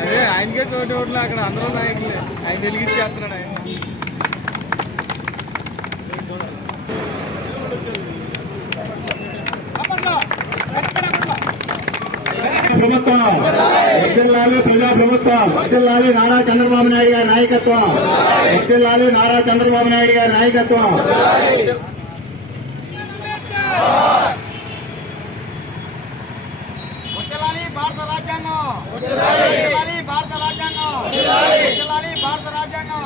అదే ఆయనకే తోటి ఓట్లు అక్కడ అందరూ నాయకులే ఆయన వెలిగించేస్తున్నాడు ఆయన ప్రభుత్వం వర్తిల్లాలి ప్రజా ప్రభుత్వం వర్తిల్లాలి నారా చంద్రబాబు నాయుడు గారి నాయకత్వం వర్తిల్లాలి నారా చంద్రబాబు నాయుడు గారి నాయకత్వం. భారత రాజ్యాంగం. భారత రాజ్యాంగం. భారత రాజ్యాంగం.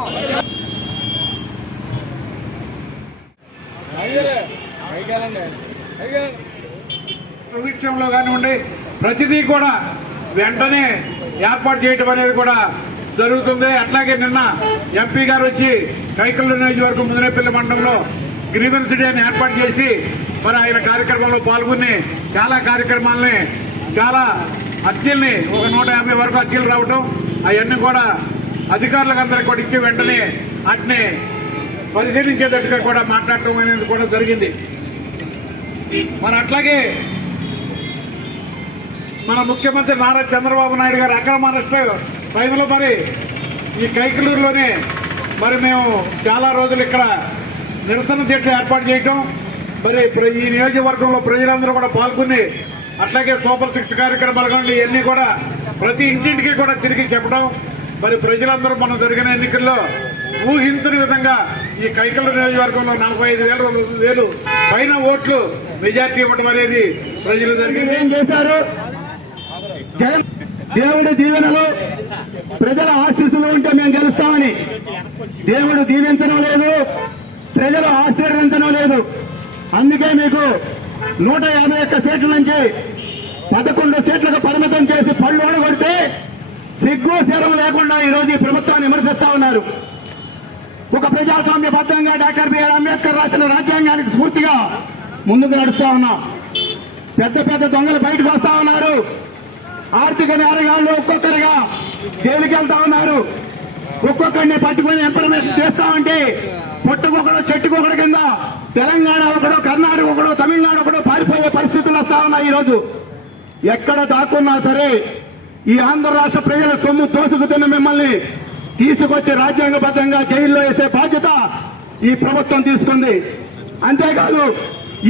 విషయంలో కానివ్వండి ప్రతిదీ కూడా వెంటనే ఏర్పాటు చేయడం అనేది కూడా జరుగుతుంది. అట్లాగే నిన్న ఎంపీ గారు వచ్చి కైకల్లు నియోజకవర్గం ముదినేపల్లి మండలంలో గ్రీవెన్స్ డే అని ఏర్పాటు చేసి మరి ఆయన కార్యక్రమంలో పాల్గొని చాలా కార్యక్రమాలని చాలా అర్జీల్ని ఒక నూట యాభై వరకు అర్జీలు రావటం అవన్నీ కూడా అధికారులకు అందరికి కూడా ఇచ్చి వెంటనే వాటిని పరిశీలించేటట్టుగా కూడా మాట్లాడటం అనేది కూడా జరిగింది. మరి అట్లాగే మన ముఖ్యమంత్రి నారా చంద్రబాబు నాయుడు గారు అక్రమ అరెస్ట్ టైంలో మరి ఈ కైకలూరులోనే మరి మేము చాలా రోజులు ఇక్కడ నిరసన దీక్ష ఏర్పాటు చేయటం మరి ప్ర- ఈ నియోజకవర్గంలో ప్రజలందరూ కూడా పాల్గొని అట్లాగే సూపర్ సిక్స్ కార్యక్రమాలు కానీ ఇవన్నీ కూడా ప్రతి ఇంటింటికి కూడా తిరిగి చెప్పడం. మరి ప్రజలందరూ మనం జరిగిన ఎన్నికల్లో ఊహించని విధంగా ఈ కైకల నియోజకవర్గంలో నలభై ఐదు వేల వేలు పైన ఓట్లు మెజార్టీ ఇవ్వడం అనేది ప్రజలు జరిగింది. ఏం చేశారు? దేవుడి దీవెనలు ప్రజల ఆశీస్సులు ఉంటే మేము గెలుస్తామని. దేవుడు దీవించడం లేదు ప్రజలు ఆశీర్వదించడం లేదు. అందుకే మీకు నూట యాభై ఒక్క సీట్ల నుంచి పదకొండు సీట్లకు పరిమితం చేసి పళ్ళు ఓడగొడితే సిగ్గు శరం లేకుండా ఈ రోజు ఈ ప్రభుత్వాన్ని విమర్శిస్తా ఉన్నారు. ఒక ప్రజాస్వామ్యబద్ధంగా డాక్టర్ బిఆర్ అంబేద్కర్ రాసిన రాజ్యాంగానికి స్ఫూర్తిగా ముందుకు నడుస్తా ఉన్నాం. పెద్ద పెద్ద దొంగలు బయటకు వస్తా ఉన్నారు. ఆర్థిక నేరగాళ్ళు ఒక్కొక్కరిగా జైలుకి వెళ్తా ఉన్నారు. ఒక్కొక్కరిని పట్టుకుని ఇన్ఫర్మేషన్ చేస్తా ఉంటే పొట్టుకొకడు చెట్టుకొకడు కింద తెలంగాణ ఒకడో కర్ణాటక ఒకడో తమిళనాడు ఒకడో పారిపోయే పరిస్థితులు వస్తా ఉన్నాయి ఈ రోజు ఎక్కడ దాక్కున్నా సరే ఈ ఆంధ్ర రాష్ట్ర ప్రజల సొమ్ము తోసుకుతున్న మిమ్మల్ని తీసుకొచ్చి రాజ్యాంగబద్ధంగా జైల్లో వేసే బాధ్యత ఈ ప్రభుత్వం తీసుకుంది. అంతేకాదు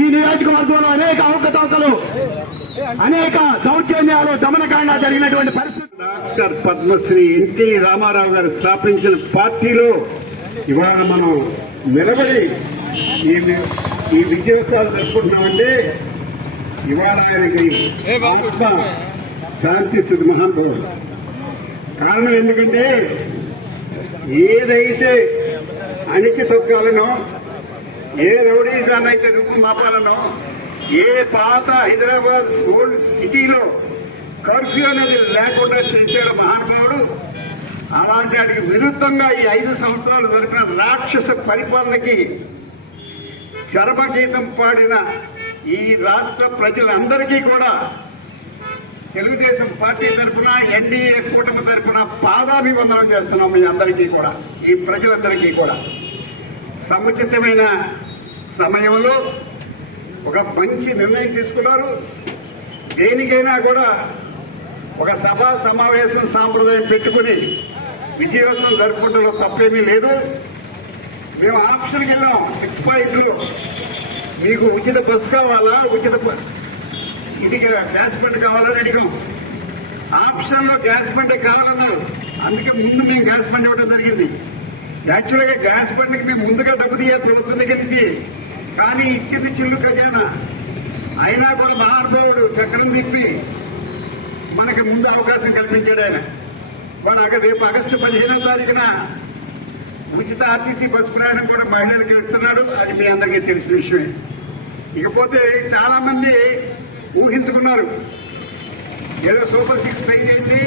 ఈ నియోజకవర్గంలో అనేక అవకతవకలు అనేక దౌర్జన్యాలు దమనకాండ జరిగినటువంటి పరిస్థితి. డాక్టర్ పద్మశ్రీ ఎన్టీ రామారావు గారు స్థాపించిన పార్టీలో ఇవాళ మనం నిలబడి ఈ ఈ విజయోత్సవాలు జరుపుకుంటున్నామంటే ఇవాళ ఆయనకి ఆత్మ శాంతి సుఖ మహానుభావుడు. కారణం ఎందుకంటే ఏదైతే అణిచి తొక్కాలనో ఏ రౌడీజాన్నైతే రూపు మాపాలనో ఏ పాత హైదరాబాద్ ఓల్డ్ సిటీలో కర్ఫ్యూ అనేది లేకుండా చేశాడు మహానుభావుడు అలాంటి వాటికి విరుద్ధంగా ఈ ఐదు సంవత్సరాలు జరిపిన రాక్షస పరిపాలనకి చరమగీతం పాడిన ఈ రాష్ట్ర ప్రజలందరికీ కూడా తెలుగుదేశం పార్టీ తరఫున ఎన్డీఏ కూటమి తరఫున పాదాభివందనం చేస్తున్నాం మీ అందరికీ కూడా ఈ ప్రజలందరికీ కూడా. సముచితమైన సమయంలో ఒక మంచి నిర్ణయం తీసుకున్నారు. దేనికైనా కూడా ఒక సభా సమావేశం సాంప్రదాయం పెట్టుకుని విజయోత్సవం జరుపుకుంటూ తప్పేమీ లేదు. మేము ఆప్షన్కి వెళ్ళాం. సిక్స్ పాయింట్లు మీకు ఉచిత బస్సు కావాలా? ఉచిత బ- ఇది గ్యాస్ బండ్ కావాలని అడిగాం. ఆప్షన్లో గ్యాస్ బండ్ కావాలన్నారు అందుకే ముందు మేము గ్యాస్ బండ్ ఇవ్వడం జరిగింది. యాక్చువల్గా గ్యాస్ బండ్కి మేము ముందుగా డబ్బు తీయాలి ప్రభుత్వం దగ్గర నుంచి కానీ ఇచ్చింది చిల్లు ఖజానా. అయినా కూడా మహానుభావుడు చక్రం తిప్పి మనకి ముందు అవకాశం కల్పించాడు ఆయన. వాడు అక్కడ రేపు ఆగస్టు పదిహేనో తారీఖున ఉచిత ఆర్టీసీ బస్సు ప్రయాణం కూడా మహిళలకు ఇస్తున్నాడు అది మీ అందరికీ తెలిసిన విషయమే. ఇకపోతే చాలా మంది ఊహించుకున్నారు. ఏదో సూపర్ సిక్స్ పై చేసి